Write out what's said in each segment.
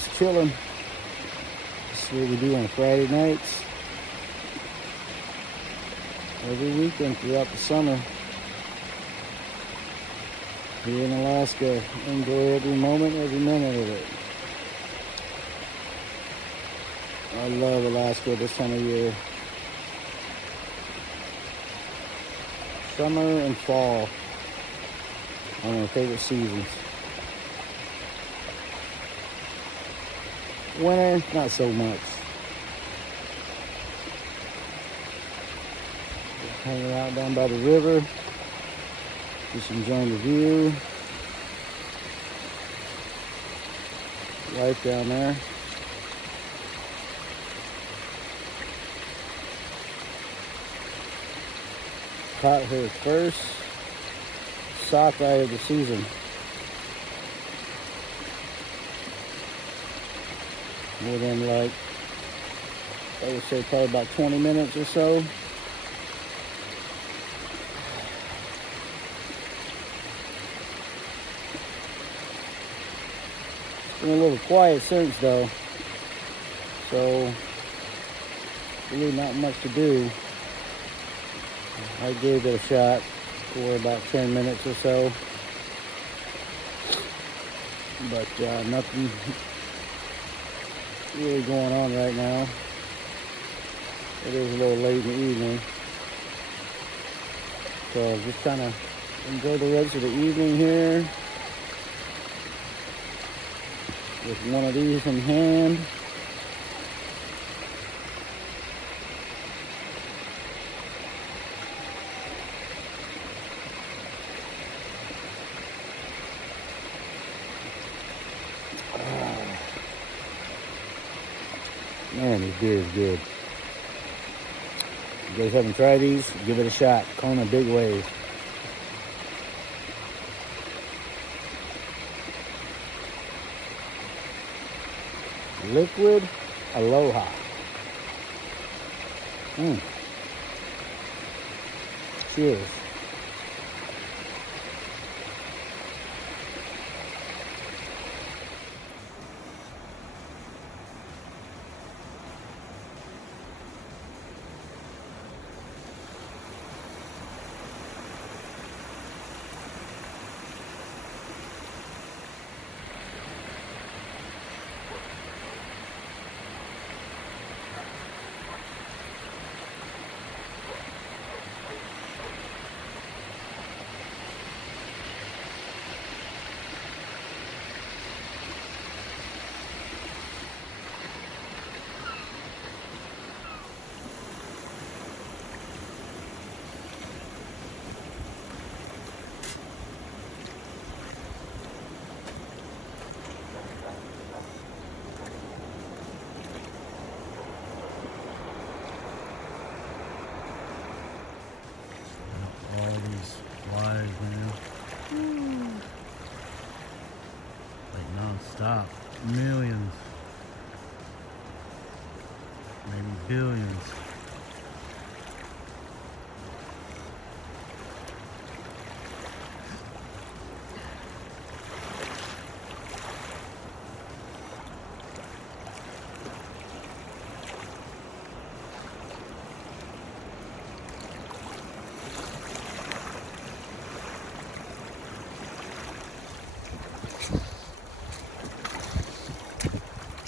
just chilling. This is what we do on Friday nights. Every weekend throughout the summer. Here in Alaska. Enjoy every moment, every minute of it. I love Alaska this time of year. Summer and fall are my favorite seasons. Winter, not so much. Just hanging out down by the river. Just enjoying the view. Life down there. Caught her first sockeye of the season. Within like, I would say probably about 20 minutes or so. It's been a little quiet since though, so really not much to do. I gave it a shot for about 10 minutes or so, but nothing really going on right now. It is a little late in the evening, so just kind of enjoy the rest of the evening here with one of these in hand. Man, this beer is good. If you guys haven't tried these, give it a shot. Kona Big Wave. Liquid Aloha. Cheers. All these flies, man. Like non-stop. Millions. Maybe billions.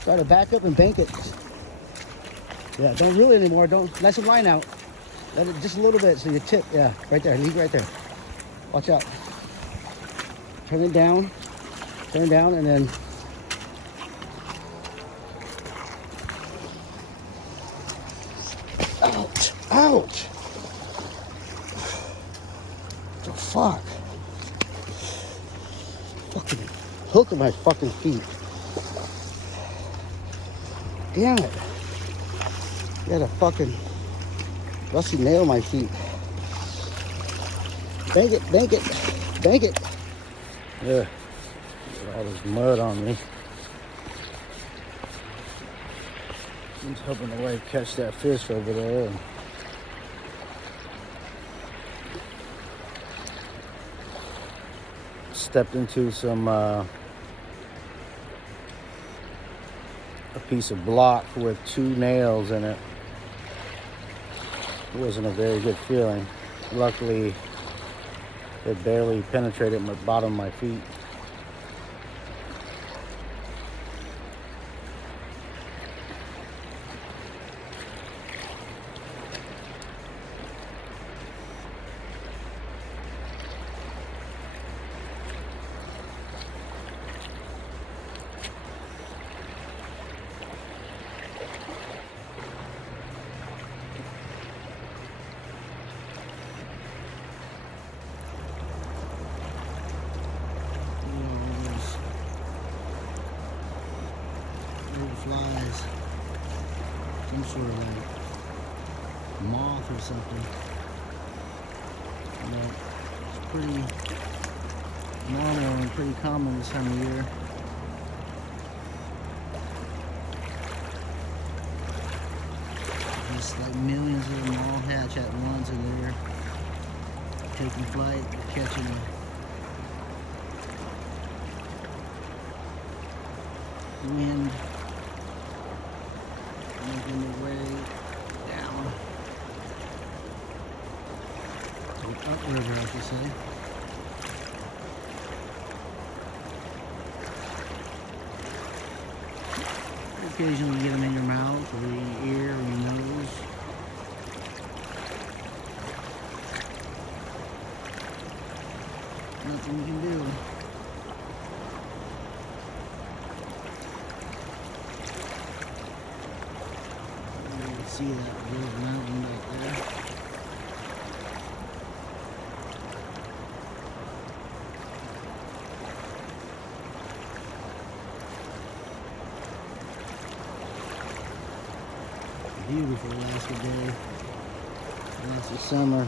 Try to back up and bank it. Yeah, don't reel it anymore. Don't let some line out. Let it just a little bit so you tip. Yeah, right there. Leave right there. Watch out. Turn it down. Turn it down and then ouch. Ouch. What the fuck? Fucking hook of my fucking feet. Damn it. You had a fucking rusty nail in my feet. Bank it, bank it, bank it. Yeah. Got all this mud on me. I'm just hoping the wife catch that fish over there. Stepped into some piece of block with 2 nails in it. It wasn't a very good feeling. Luckily, it barely penetrated my bottom of my feet. Flies, some sort of like moth or something. But it's pretty normal and pretty common this time of year. Just like millions of them all hatch at once, and they're taking flight, catching the wind, making their way down to the upriver, I should say. Occasionally you get them in your mouth or your ear or your nose. Nothing you can do. See that big mountain right there. Beautiful Alaska day. Alaska summer.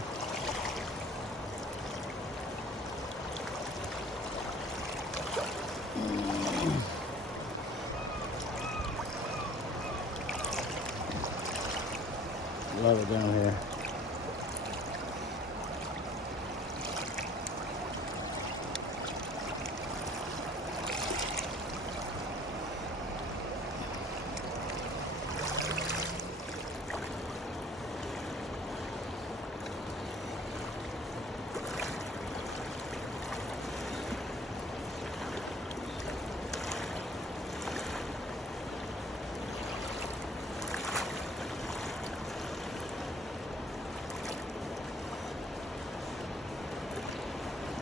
Love it down here.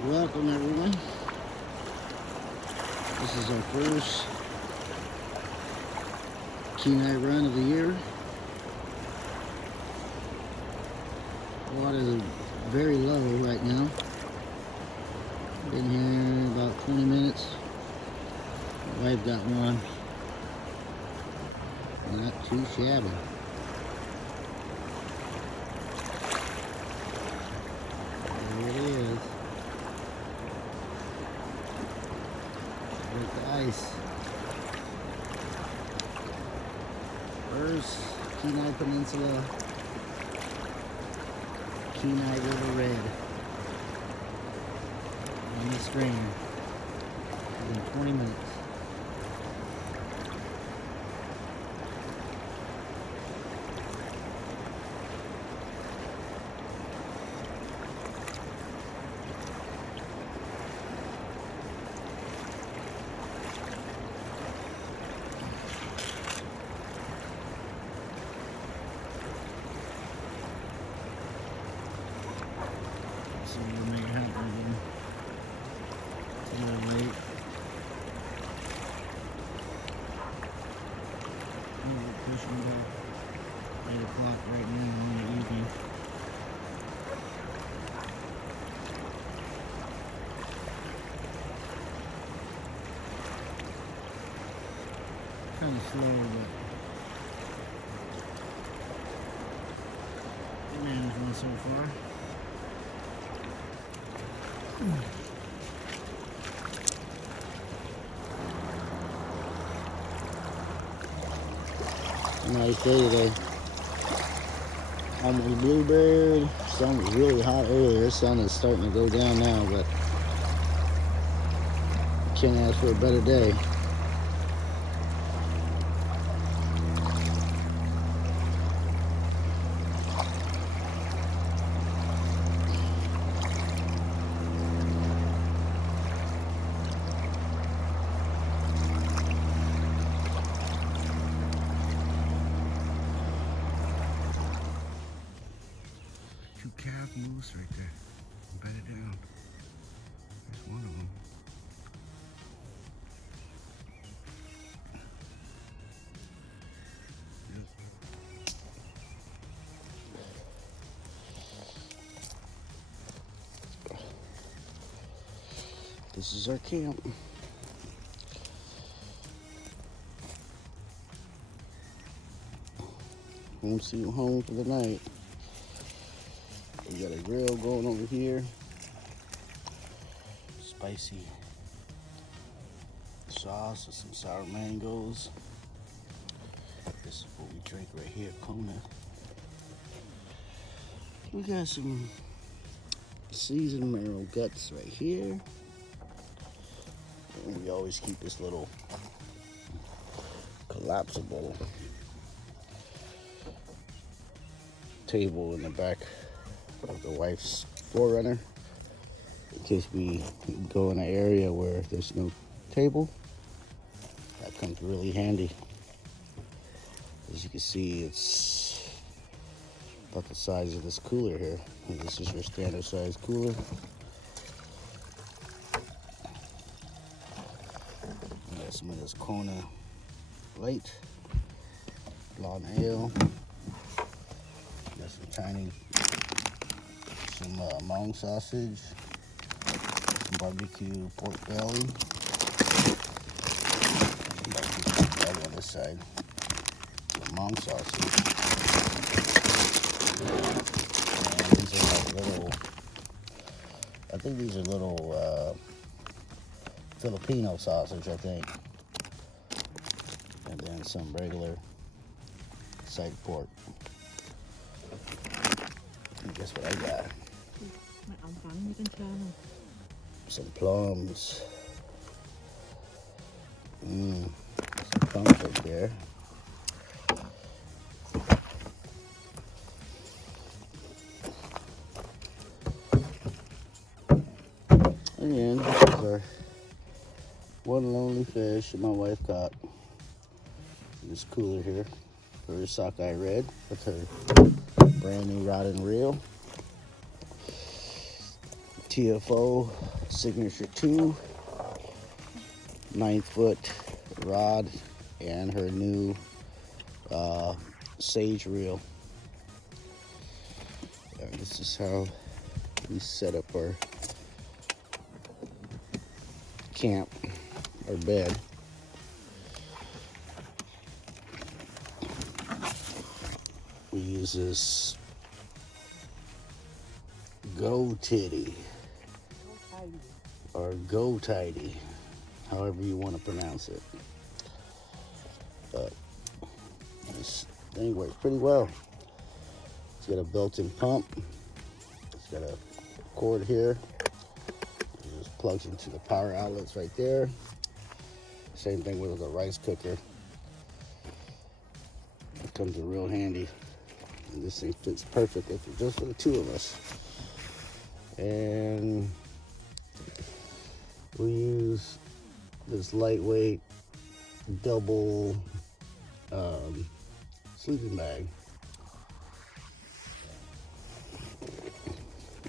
Welcome everyone. This is our first Kenai run of the year. Water is very low right now. Been here about 20 minutes. My wife got one. Not too shabby. There it is. With the ice. First Kenai Peninsula, Kenai River Red on the stream within 20 minutes. So we'll make it happen again. It's a little late. We're pushing to 8 o'clock right now in the evening. Kind of slow, but we managed one so far. Nice day today. Almost bluebird. Sun was really hot earlier. The sun is starting to go down now, but can't ask for a better day. 2 calf moose right there, bedded down. There's one of them. This is our camp. Home sweet home for the night. We got a grill going over here. Spicy sauce with some sour mangoes. This is what we drink right here, Kona. We got some seasoned marrow guts right here. And we always keep this little collapsible table in the back of the wife's 4Runner in case we go in an area where there's no table. That comes really handy. As you can see, it's about the size of this cooler here. And this is your standard size cooler. We got some of this Kona Light, Long Ale. Got some tiny, Hmong sausage, some barbecue pork belly. Some barbecue pork belly on this side. Some Hmong sausage. And these are like little, I think these are little Filipino sausage, I think. And then some regular side pork. And guess what I got? Some plums. Some plums right there. And this is our one lonely fish that my wife caught. This cooler here for her sockeye red with her brand new rod and reel. TFO Signature 2 9-foot rod and her new Sage reel. And this is how we set up our camp, our bed. We use this Go Titty or Go Tidy, however you want to pronounce it. But this thing works pretty well. It's got a built-in pump. It's got a cord here. It just plugs into the power outlets right there. Same thing with the rice cooker. It comes in real handy. And this thing fits perfectly just for the two of us. And we use this lightweight double sleeping bag.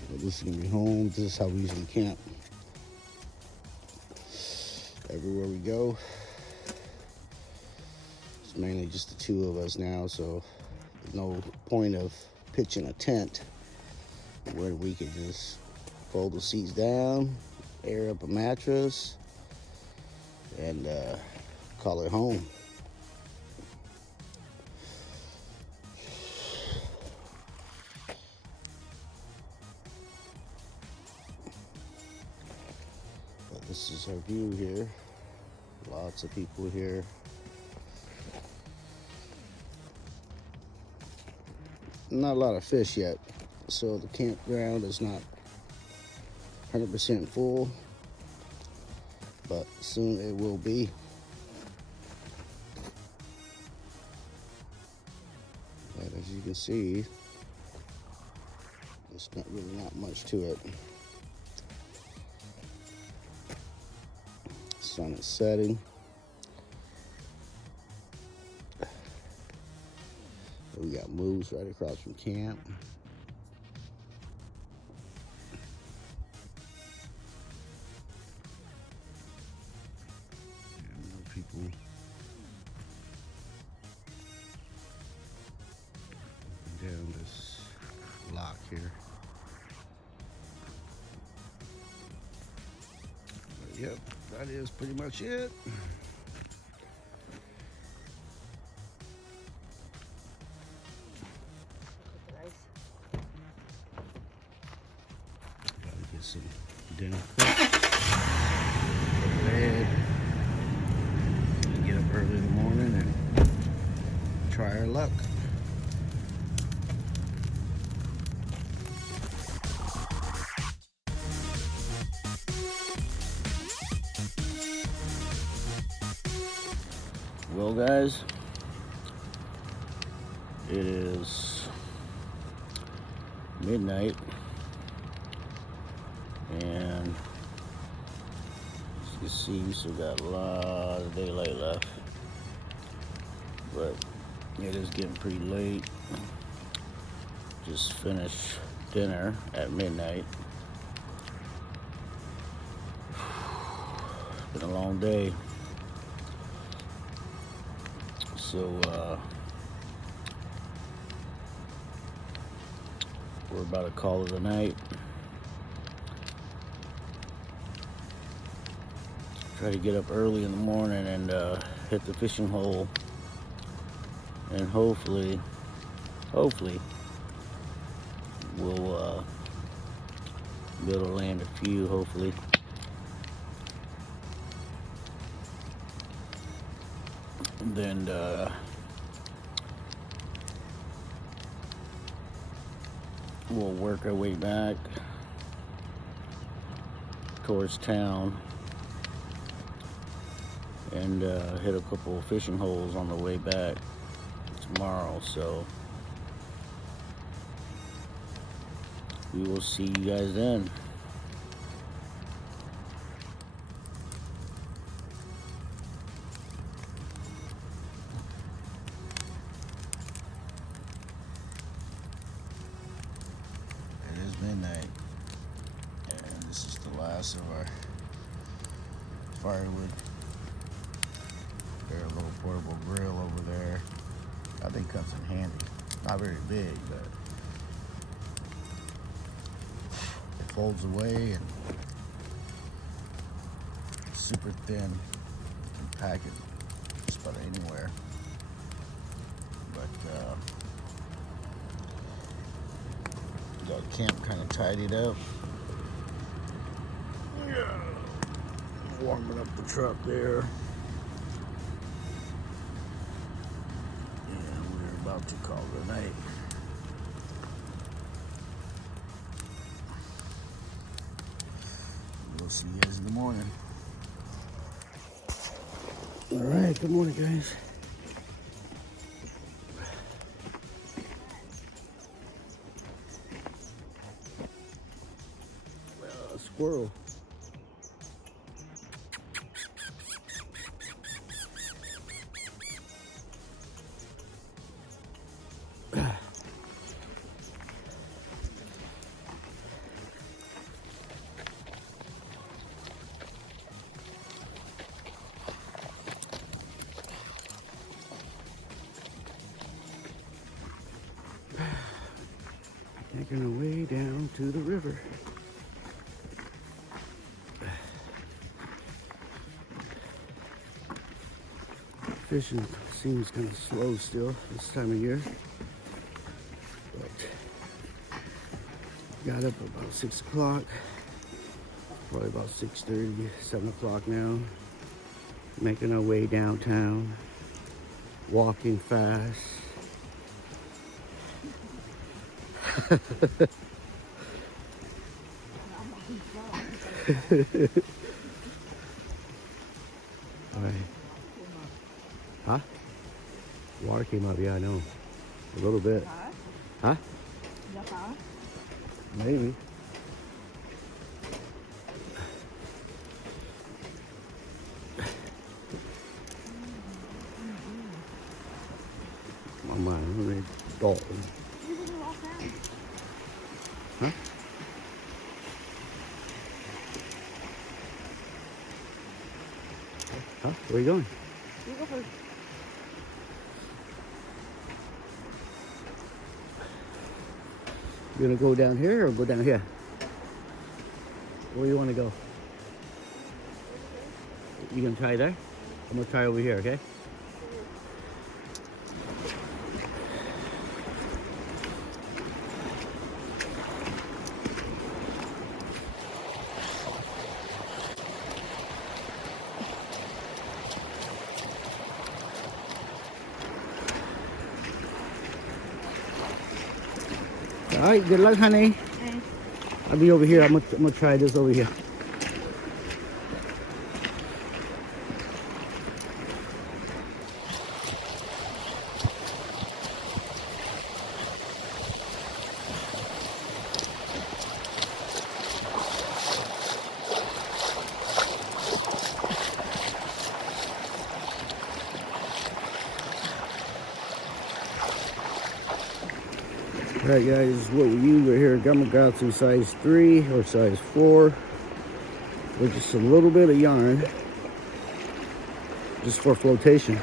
But this is gonna be home. This is how we usually camp. Everywhere we go. It's mainly just the two of us now, so there's no point of pitching a tent where we could just fold the seats down, air up a mattress, and call it home. But this is our view here. Lots of people here. Not a lot of fish yet, so the campground is not 100% full, but soon it will be. But as you can see, there's not much to it. Sun is setting. We got moose right across from camp. down this lock here. But yep, that is pretty much it. Gotta get some dinner cooked. Go to bed. And get up early in the morning and try our luck. Well, guys, it is midnight, and as you can see, we still got a lot of daylight left, but it is getting pretty late. Just finished dinner at midnight. It's been a long day. So we're about to call it a night. Try to get up early in the morning and hit the fishing hole, and hopefully we'll be able to land a few, hopefully. And then we'll work our way back towards town and hit a couple of fishing holes on the way back tomorrow. So we will see you guys then. It is midnight, and this is the last of our firewood. There's a little portable grill over there. I think comes in handy. Not very big, but it folds away and super thin. You can pack it just about anywhere. But got camp kind of tidied up. Yeah, warming up the truck there. And we're about to call it a night. We'll see you guys in the morning. All right, good morning, guys. Squirrel. Making our way down to the river. Fishing seems kind of slow still this time of year, but got up about 6 o'clock, probably about 6:30, 7 o'clock now. Making our way downtown, walking fast. All right. Huh? Water came up, yeah, I know. A little bit. Huh? Maybe. Oh my, I'm ready to Dalton. Huh? Huh? Where are you going? You go first. You gonna go down here or go down here? Where you want to go? You gonna try there? I'm gonna try over here, okay? All right, good luck, honey. Okay. I'll be over here. I'm gonna try this over here. All right, guys, what we use right here, Gamakatsu size 3 or size 4 with just a little bit of yarn just for flotation.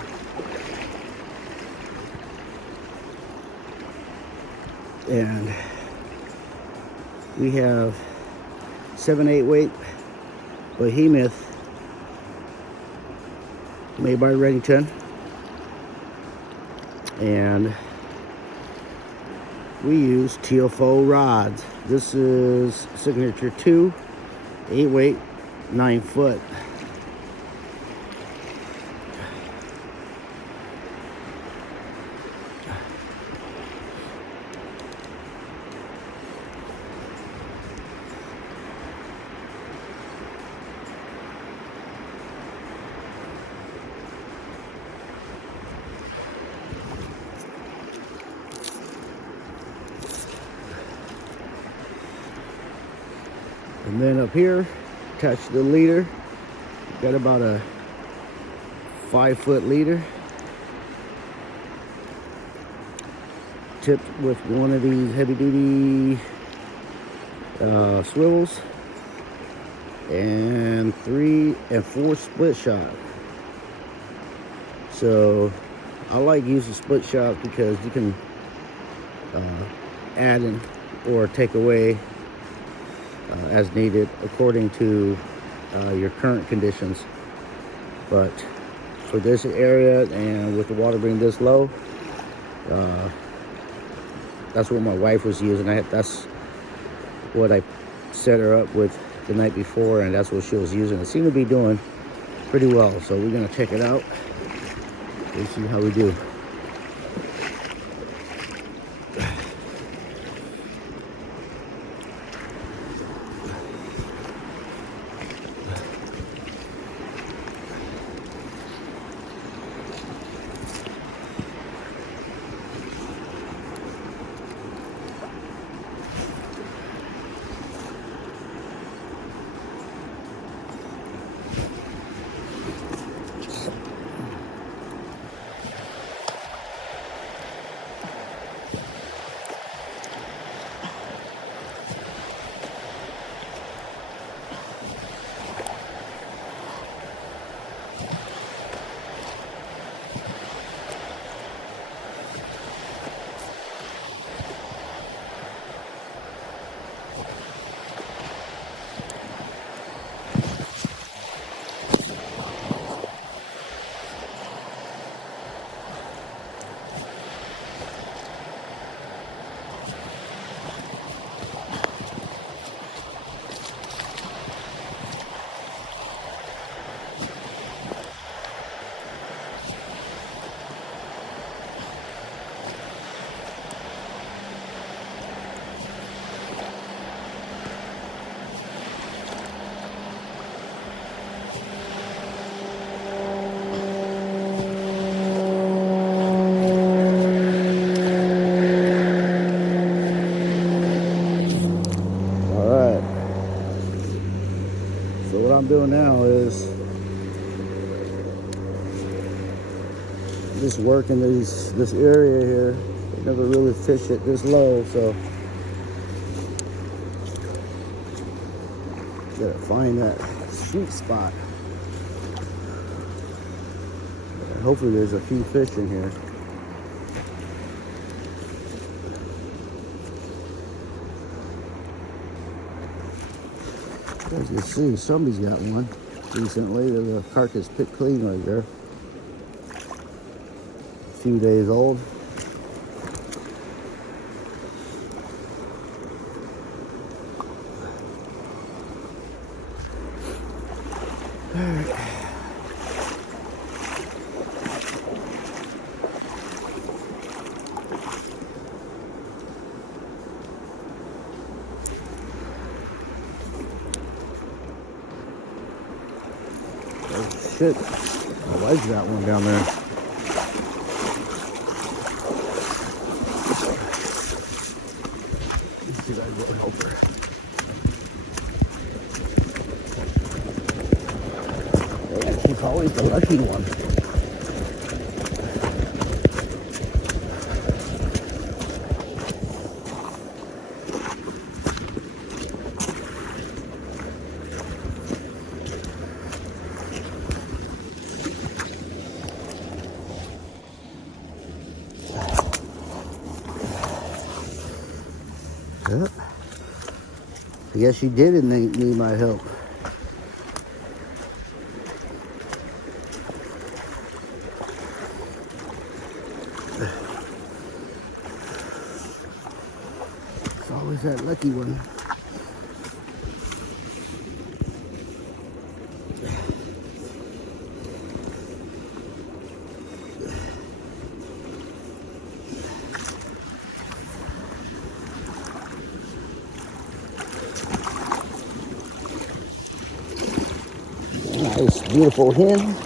And we have 7/8 weight behemoth made by Reddington, and we use TFO rods. This is Signature 2, 8 weight, 9 foot. And then up here, attached to the leader, got about a 5-foot leader, tipped with one of these heavy-duty swivels, and 3 and 4 split shot. So I like using split shots because you can add in or take away as needed according to your current conditions. But for this area and with the water being this low, that's what my wife was using. That's what I set her up with the night before, and that's what she was using. It seemed to be doing pretty well, so we're gonna check it out and see how we do. I'm doing now is just working this area here. I never really fished it this low, so gotta find that sweet spot. Hopefully there's a few fish in here. As you can see, somebody's got one recently. There's a carcass picked clean right there. A few days old. Alright. Oh shit. My wife's got one down there. Let's see if I can go help her. Yeah, she's always the lucky one. Yep. I guess she didn't need my help. It's always that lucky one. Nice, beautiful hen.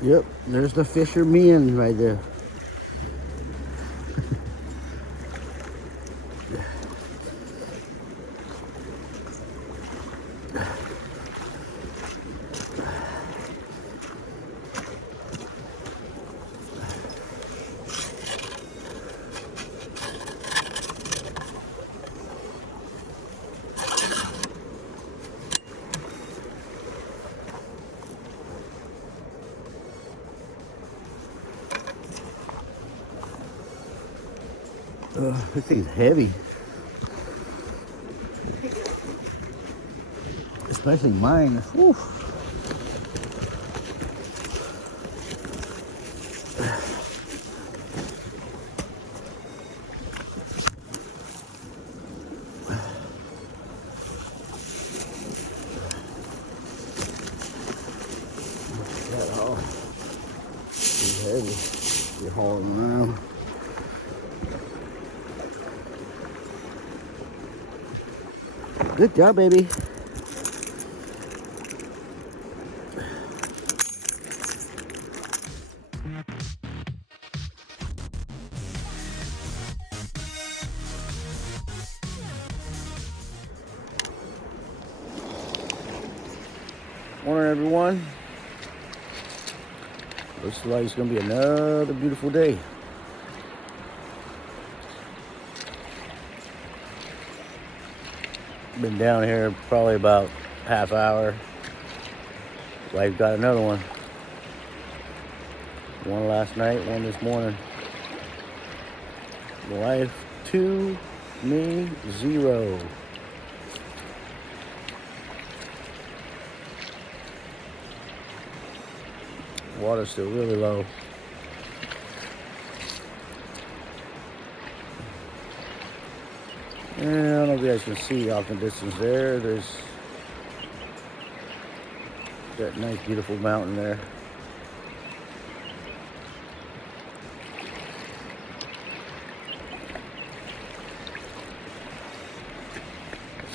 Yep, there's the fisherman right there. This thing's heavy. Especially mine. Whew. That all is heavy. You're hauling around. Good job, baby. Morning, everyone. Looks like it's gonna be another beautiful day. Been down here probably about half hour. Wife got another one. One last night, one this morning. Wife 2, me 0. Water's still really low. And I don't know if you guys can see off in the distance there. There's that nice, beautiful mountain there.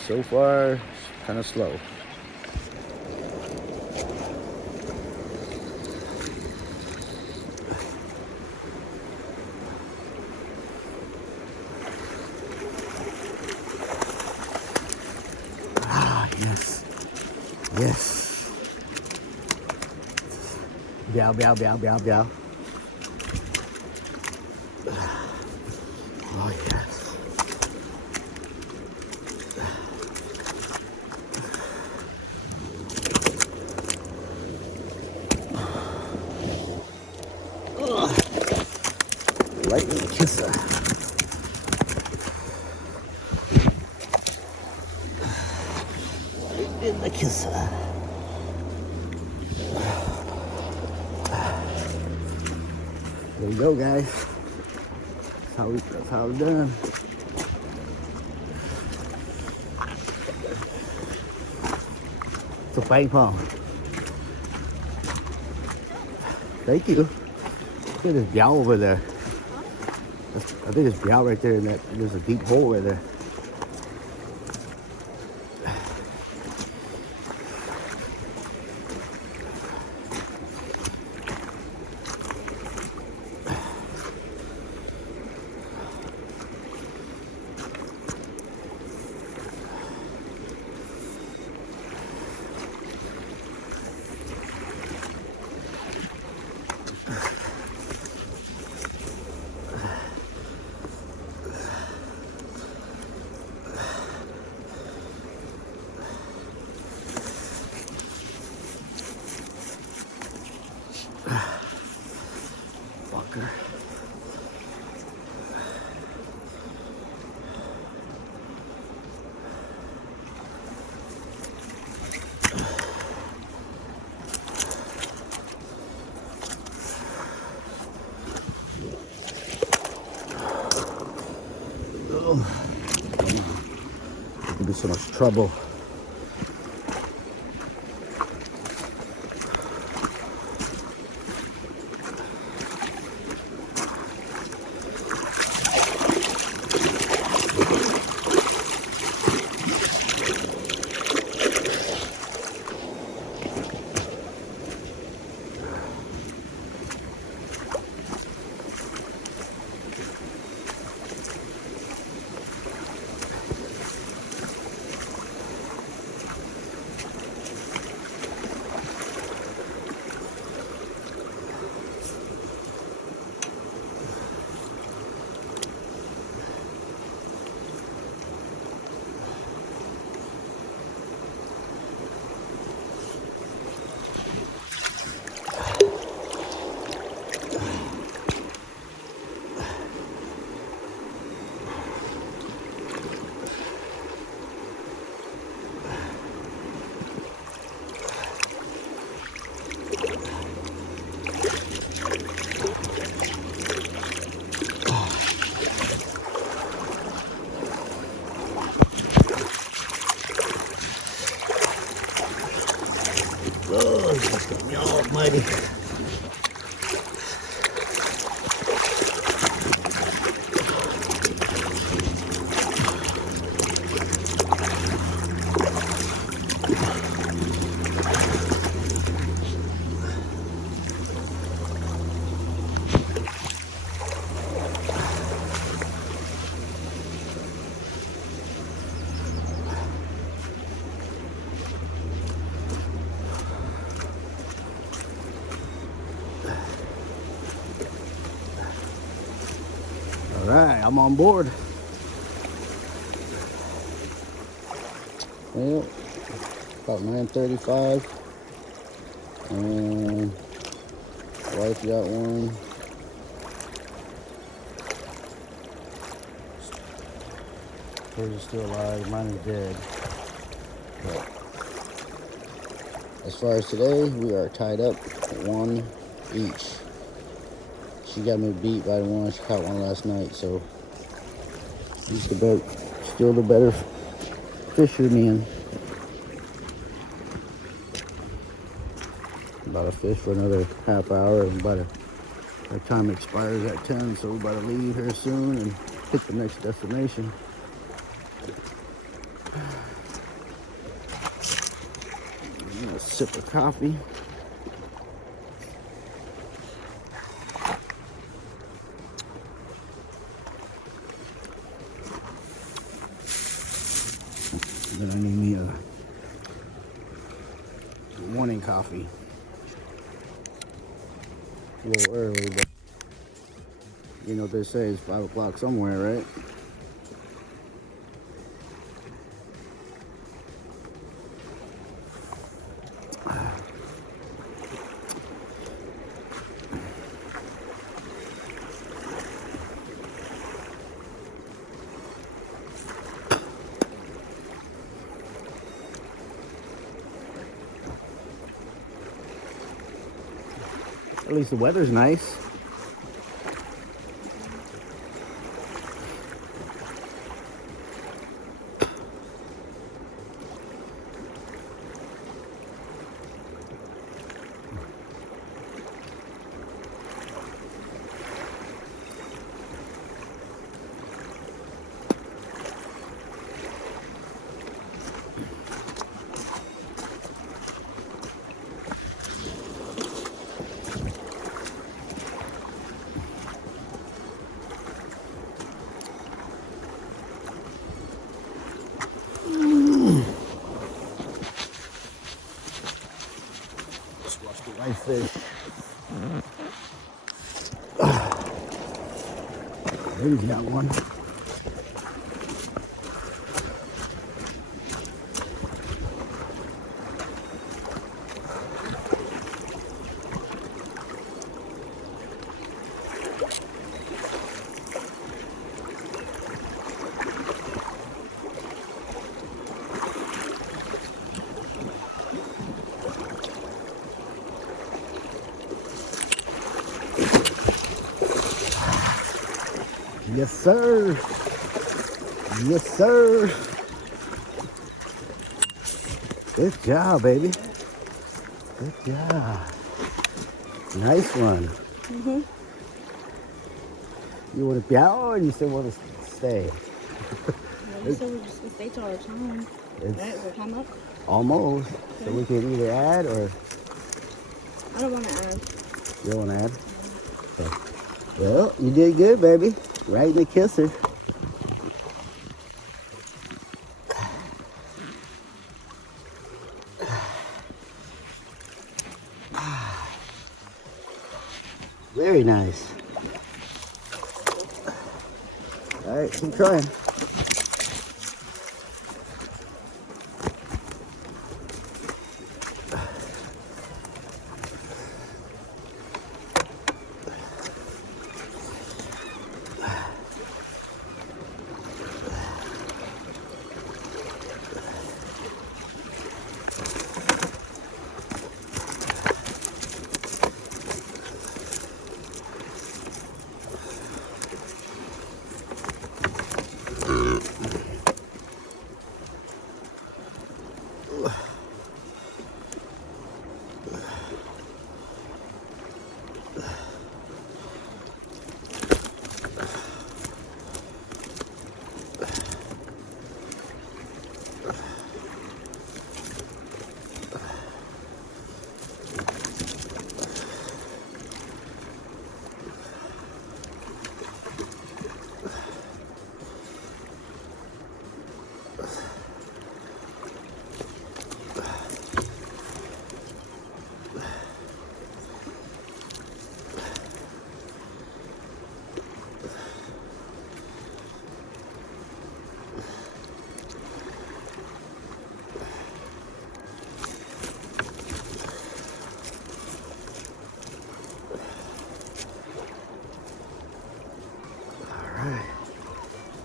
So far, it's kind of slow. Yes. Yes. Meow, meow, meow, meow, meow. Oh, yes. Right in the kisser. Right in the kisser. There you go, guys. That's how it's done. It's a ping pong. Thank you. Look at this biao over there. I think it's biao right there in that. There's a deep hole right there. Fucker. Could be so much trouble. Oh, almighty. All right, I'm on board. Well, about 9:35, and wife got one. Hers is still alive, mine is dead. But as far as today, we are tied up one each. She got me beat by the one. She caught one last night, so she's still the better fisherman. About to fish for another half hour, and by the time expires at 10, so we're about to leave here soon and hit the next destination. A sip of coffee. Then I need me Morning coffee. A little early, but you know what they say, it's 5 o'clock somewhere, right? At least the weather's nice. Let's watch the white fish. He's got one. Yes, sir. Yes, sir. Good job, baby. Good job. Nice one. Mm-hmm. You want to be out or you still want to stay? Well, you said we're just going to stay till our time. Right? We're time up? Almost. Okay. So we can either add or... I don't want to add. You don't want to add? Okay. Well, you did good, baby. Right in the kisser. Very nice. All right, keep trying.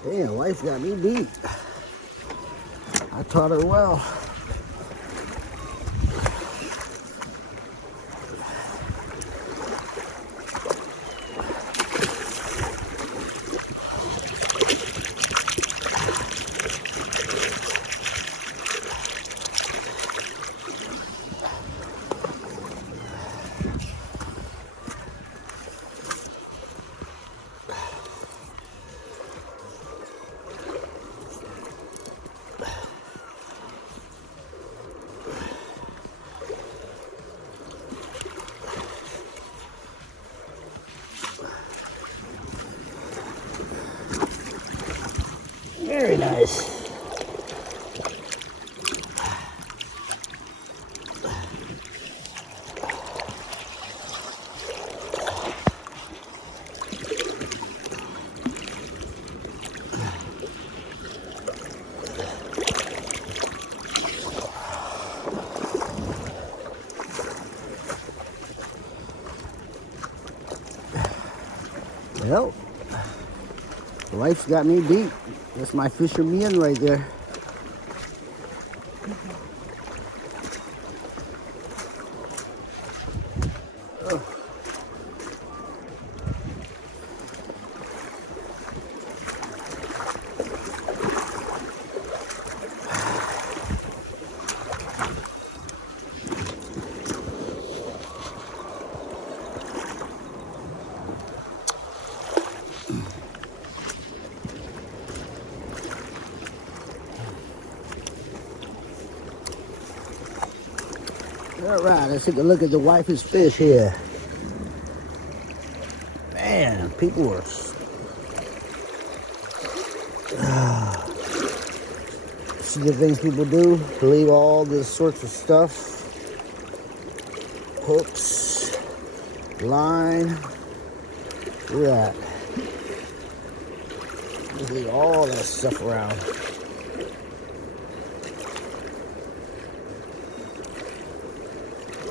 Damn, wife got me beat. I taught her well. Very nice. Well, life's got me beat. That's my fisherman right there. All right, let's take a look at the wife's fish here. Man, people are... See the things people do? Leave all this sorts of stuff. Hooks, line. Look at that. Just leave all that stuff around.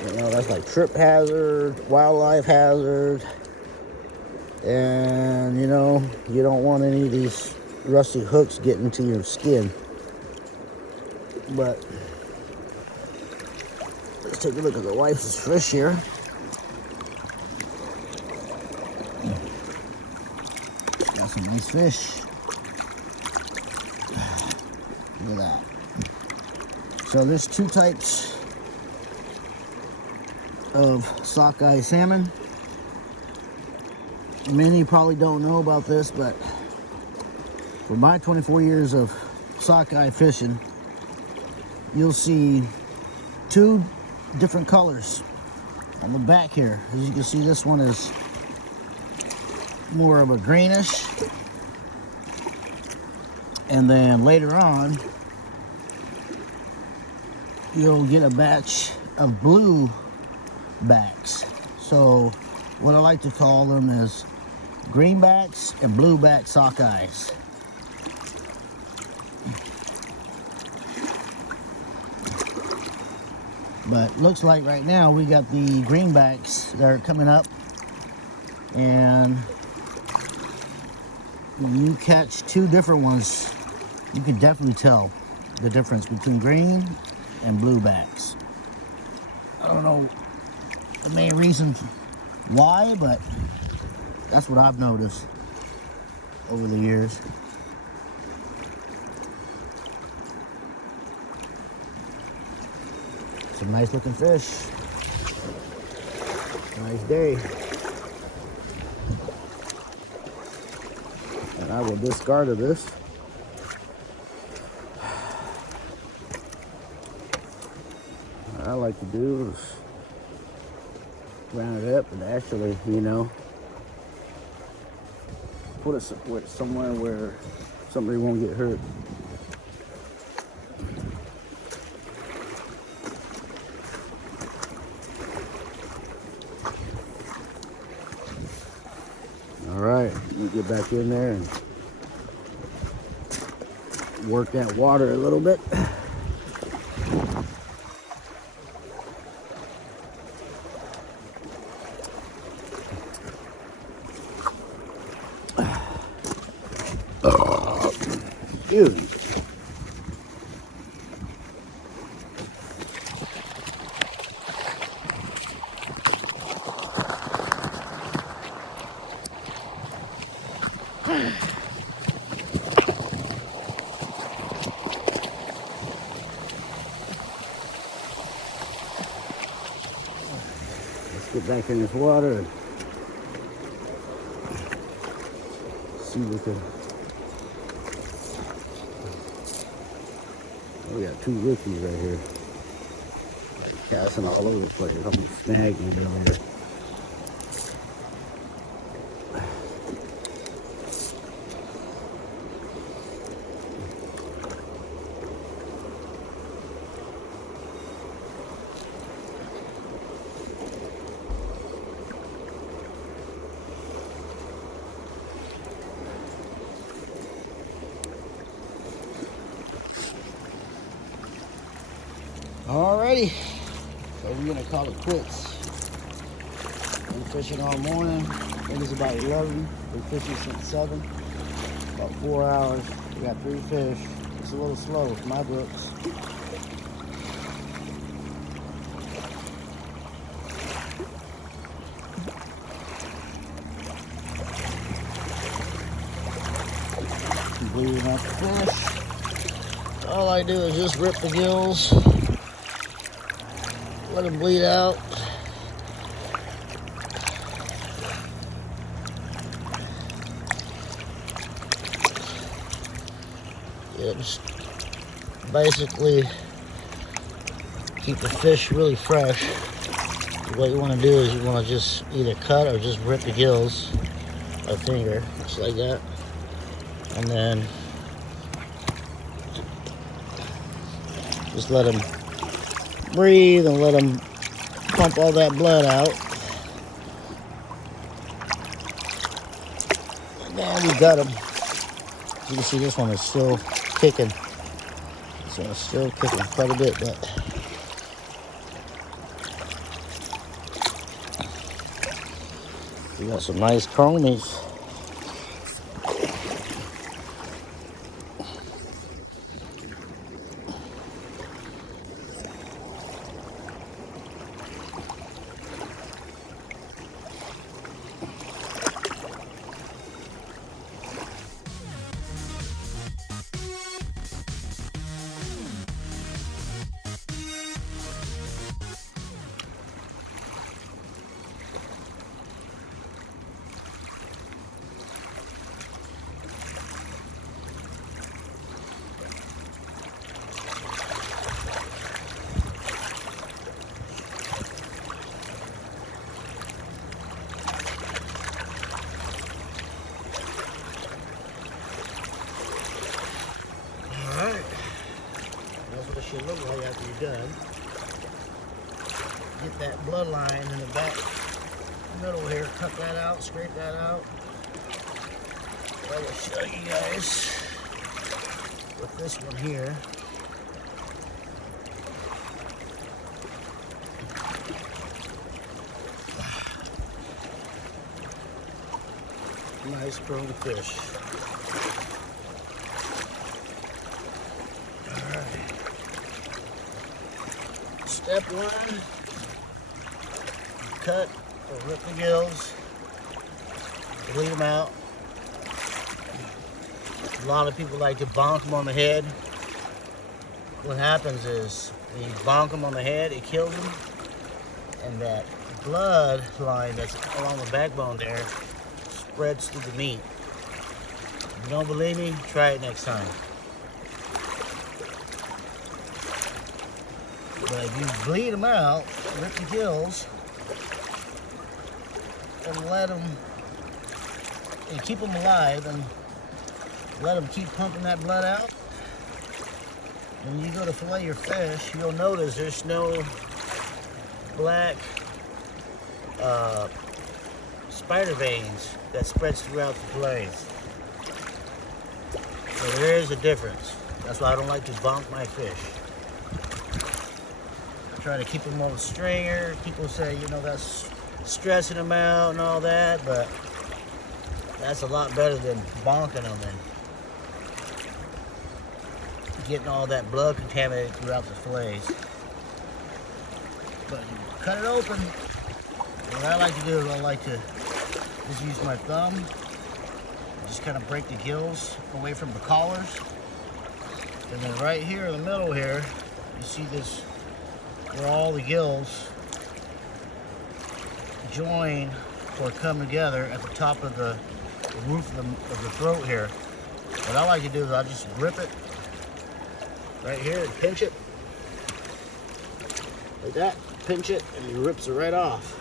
You know, that's like trip hazard, wildlife hazard. And, you know, you don't want any of these rusty hooks getting into your skin. But let's take a look at the wife's fish here. Got some nice fish. Look at that. So there's two types of sockeye salmon. Many probably don't know about this, but for my 24 years of sockeye fishing, you'll see two different colors on the back here. As you can see, this one is more of a greenish, and then later on you'll get a batch of blue backs. So what I like to call them is greenbacks and blueback sockeyes. But looks like right now we got the greenbacks that are coming up, and when you catch two different ones, you can definitely tell the difference between green and bluebacks. I don't know the main reason why, but that's what I've noticed over the years. Some nice looking fish. Nice day. And I will discard of this. What I like to do is round it up and actually, you know, put it somewhere where somebody won't get hurt. All right, let me get back in there and work that water a little bit. Excuse me. Let's get back in this water and see what we can. Oh, we got two rookies right here. Casting all over the place. I'm gonna snag me down here. Alrighty, so we're gonna call it quits. Been fishing all morning. I think it's about 11. Been fishing since 7, about 4 hours. We got 3 fish. It's a little slow for my books. Bleeding out the fish. All I do is just rip the gills, let them bleed out. Yeah, just basically keep the fish really fresh. What you want to do is you want to just either cut or just rip the gills by finger, just like that. And then just let them breathe and let them pump all that blood out. And then we got them. As you can see, this one is still kicking. This one is still kicking quite a bit, but we got some nice chromies. Should look like after you're done. Get that bloodline in the back middle here, cut that out, scrape that out. I will show you guys with this one here. Nice growing fish. Step 1, cut or rip the gills, bleed them out. A lot of people like to bonk them on the head. What happens is when you bonk them on the head, it kills them, and that blood line that's along the backbone there spreads through the meat. If you don't believe me, try it next time. But if you bleed them out, rip the gills, and let them, and keep them alive, and let them keep pumping that blood out. When you go to fillet your fish, you'll notice there's no black spider veins that spreads throughout the fillets. So there is a difference. That's why I don't like to bonk my fish. Try to keep them on the stringer. People say, you know, that's stressing them out and all that, but that's a lot better than bonking them and getting all that blood contaminated throughout the fillets. But you cut it open. What I like to do is I like to just use my thumb, just kind of break the gills away from the collars. And then right here in the middle here, you see this, where all the gills join or come together at the top of the roof of the throat here. What I like to do is I just grip it right here and pinch it like that, pinch it, and it rips it right off.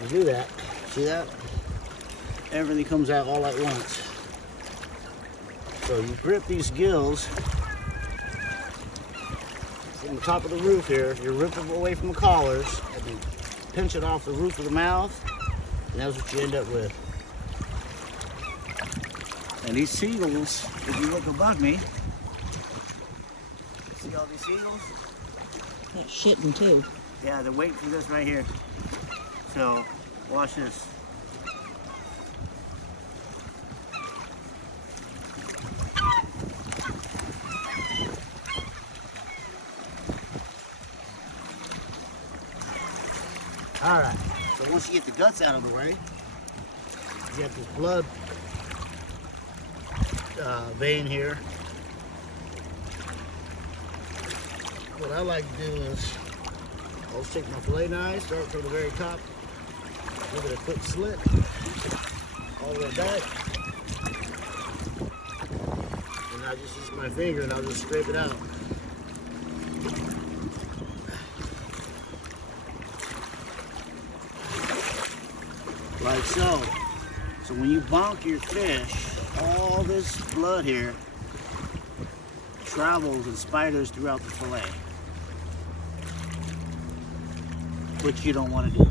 You do that, see that? Everything comes out all at once. So you grip these gills from the top of the roof here, you rip them away from the collars, and you pinch it off the roof of the mouth, and that's what you end up with. And these seagulls, if you look above me, see all these seagulls? That shitting too. Yeah, they're waiting for this right here. So, watch this. Alright, so once you get the guts out of the way, you have this blood vein here. What I like to do is, I'll take my fillet knife, start from the very top, give it a quick slit, all the way back, and I just use my finger and I'll just scrape it out. Like so. So when you bonk your fish, all this blood here travels and spiders throughout the fillet, which you don't want to do.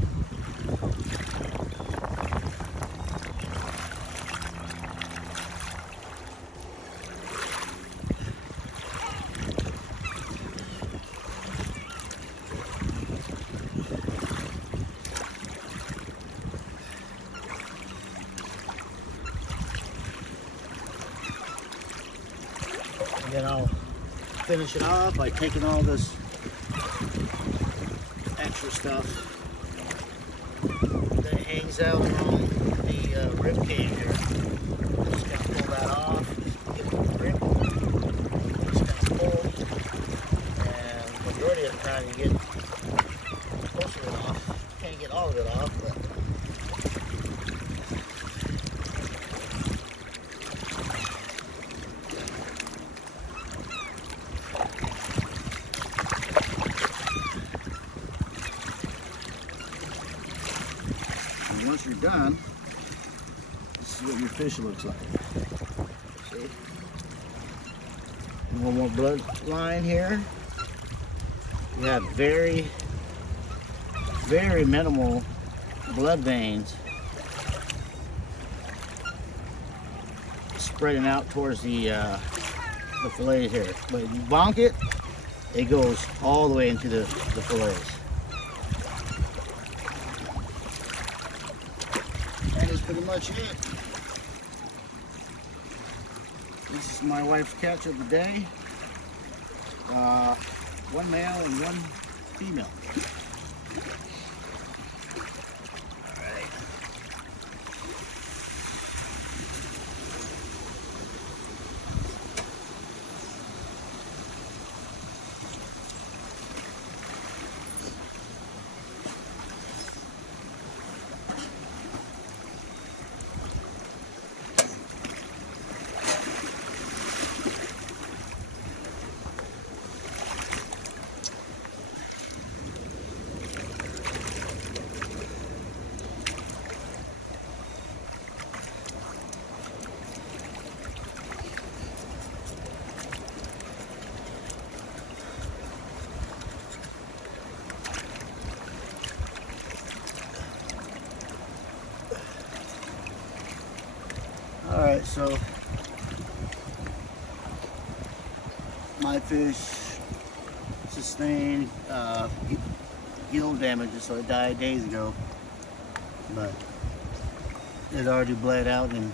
And then I'll finish it off by taking all this extra stuff that hangs out along the rib cage here. Just gotta pull that off, get it the rib, just gotta pull, and the majority of the time you get most of it off. Can't get all of it off, but once you're done, this is what your fish looks like. See? One more blood line here. You have very, very minimal blood veins spreading out towards the fillet here. But if you bonk it, it goes all the way into the fillets. Pretty much it. This is my wife's catch of the day. One male and one female. Alright, so my fish sustained gill damage, so it died days ago, but it already bled out in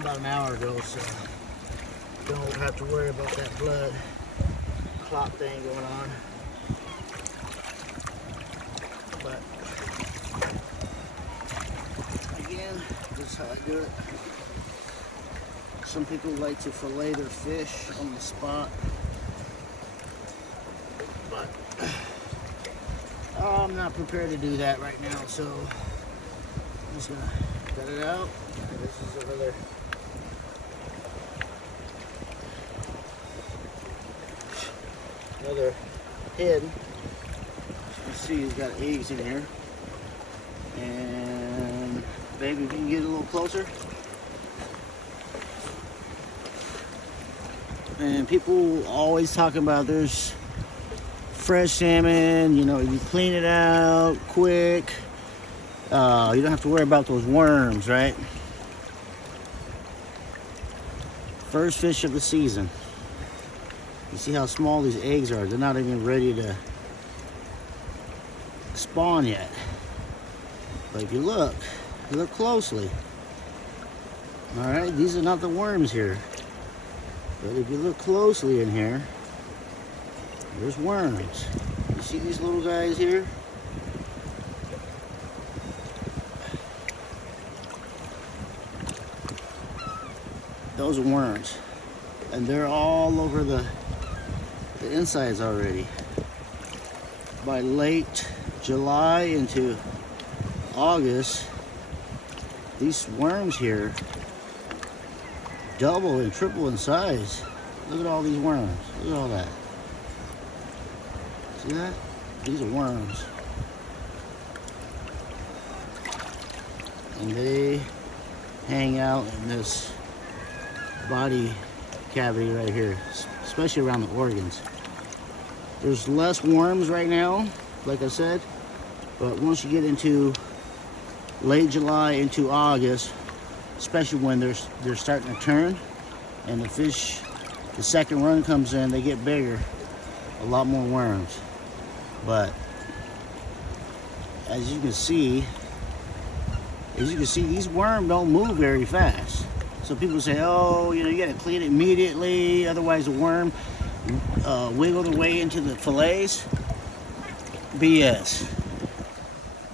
about an hour ago, so don't have to worry about that blood clot thing going on. But again, this is how I do it. Some people like to fillet their fish on the spot, but I'm not prepared to do that right now, so I'm just gonna cut it out. And this is another head. As you can see, he's got eggs in here. And baby, if you can get a little closer. And people always talking about there's fresh salmon, you know, you clean it out quick. You don't have to worry about those worms, right? First fish of the season. You see how small these eggs are? They're not even ready to spawn yet. But if you look closely. All right, these are not the worms here. But if you look closely in here, there's worms. You see these little guys here? Those are worms. And they're all over the insides already. By late July into August, these worms here double and triple in size. Look at all these worms. Look at all that. See that? These are worms. And they hang out in this body cavity right here, especially around the organs. There's less worms right now, like I said, but once you get into late July into August, especially when they're starting to turn and the fish, the second run comes in, they get bigger, a lot more worms. But as you can see, these worms don't move very fast. So people say, oh, you gotta clean it immediately, otherwise the worm wiggle their way into the fillets. BS.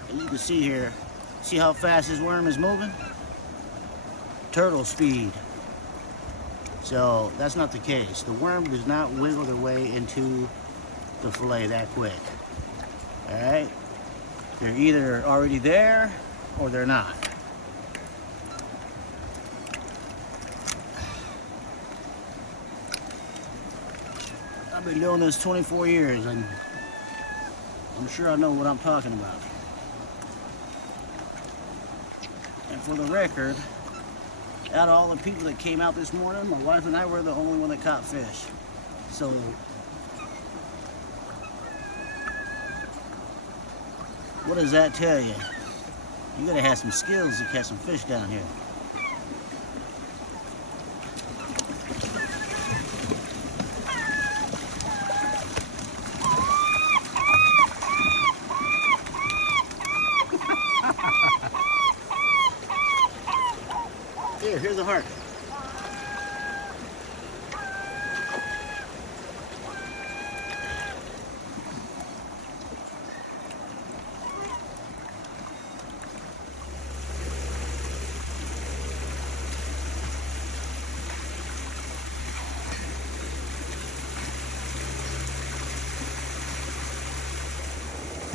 And you can see here, see how fast this worm is moving? Turtle speed. So that's not the case. The worm does not wiggle their way into the fillet that quick. All right? They're either already there or they're not. I've been doing this 24 years and I'm sure I know what I'm talking about. And for the record, out of all the people that came out this morning, my wife and I were the only one that caught fish. So what does that tell you? You gotta have some skills to catch some fish down here. Here's a heart.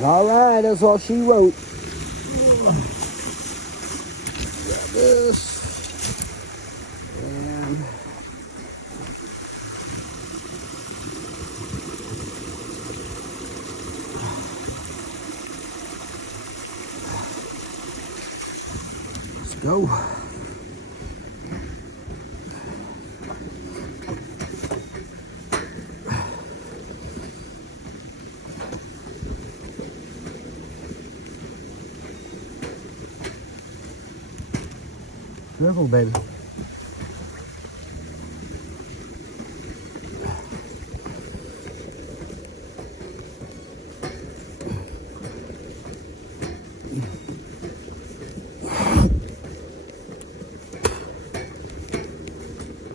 All right, that's all she wrote. Got this. And let's go. Careful, baby.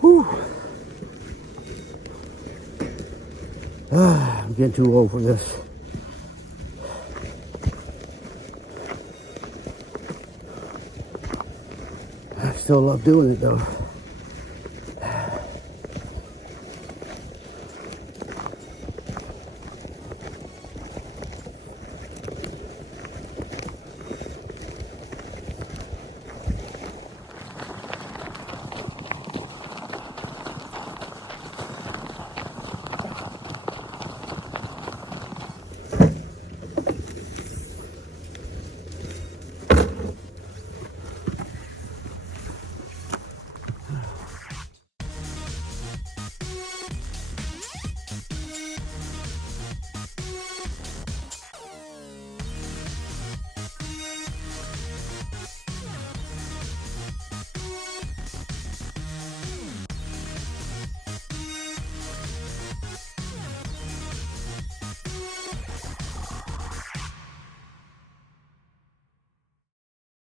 Whew. I'm getting too old for this. I still love doing it though.